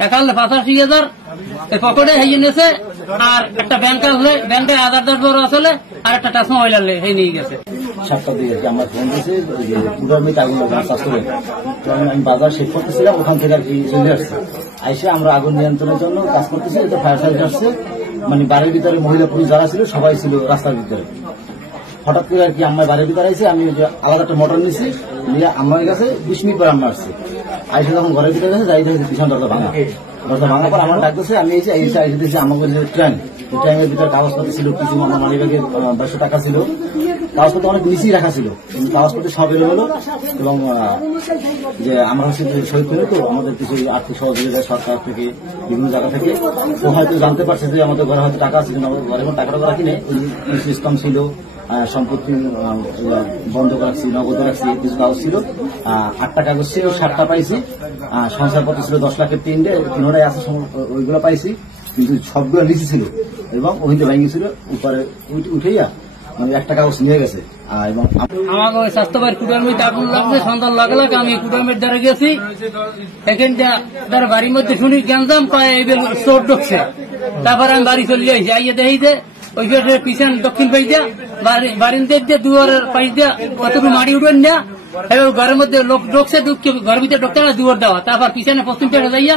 টাকা 85,000 পকেটে হাইয়ে নিয়েছে। আর একটা ব্যাংক আসলে ব্যাংকে 1010 বড় আসলে আর একটা টাকা মোবাইল আনলে এই নিয়ে গেছে। 7টার দিকে আমার ফোন দিয়েছে কুড়ামিতে আগুন লাগে করে আমি বাজার শেষ করতেছিলাম, ওখান থেকে আর কি চলে আসছে। আইসে আমরা আগুন নিয়ন্ত্রণের জন্য কাজ করতেছি, তো ফায়ার সার্ভিস আসছে, মানে বাড়ির ভিতরে মহিলা পুরুষ যারা ছিল সবাই ছিল রাস্তার ভিতরে। হঠাৎ করে আর কি আমার বাড়ির ভিতরে আইসে, আমি আলাদা একটা মোটর নিছি, নিয়ে আমার কাছে 20 মিনিট পর আমরা আসছি। আইসে যখন ঘরের ভিতরে গেছে যাই দেখছি পিছন দরজা ভাঙা, দরজা ভাঙার পর আমার ডাকতেছে, আমি এসে দেখছি আমাকে ট্রেন, ট্রেনের ভিতরে কাগজপত্র ছিল, কিছু আমার মালিকের 200 টাকা ছিল, কাগজপত্র অনেক নিচেই রাখা ছিল, কিন্তু কাগজপত্র সব এলো হলো। এবং যে আমরা হচ্ছে শহীদ করি, তো আমাদের কিছু আর্থিক সহযোগিতা সরকার থেকে বিভিন্ন জায়গা থেকে, ও হয়তো জানতে পারছে যে আমাদের ঘরে হয়তো টাকা আছে, কিন্তু আমাদের ঘরে টাকাটা রাখি নেই, ওই সিস্টেম ছিল, সম্পত্তি বন্ধক রাখছি, নগদ রাখছি, কিছু কাগজ ছিল, 8টা কাগজ ছিল, 7টা পাইছি, সংসারপত্র ছিল 10 লাখের 3টাই আছে, ওইগুলো পাইছি, কিন্তু সবগুলো নিচে ছিল এবং ওইটা ভেঙেছিল উপরে উঠেইয়া মানে 1টা কাগজ নিয়ে গেছে। এবং আমাকে ওই স্বাস্থ্যবাড়ির কুটামিতে আগুন লাগছে, সন্তান লাগলে আমি কুটামির দ্বারা গেছি, এখানটা বাড়ির মধ্যে শুনি গ্যাঞ্জাম পায় চোর ঢুকছে। তারপরে আমি বাড়ি চলে যাইছি, আইয়ে দেখি যে ওই পিছন দক্ষিণ পাই দিয়া বাড়ির দিয়ে দুয়ারের পাই দিয়া কতটুকু মাটি উঠবেন না, ঘরের মধ্যে লোক ঢুকছে, ঘরের ভিতরে ঢুকতে দুয়ার দেওয়া, তারপর পিছনে পশ্চিম পেটে যাইয়া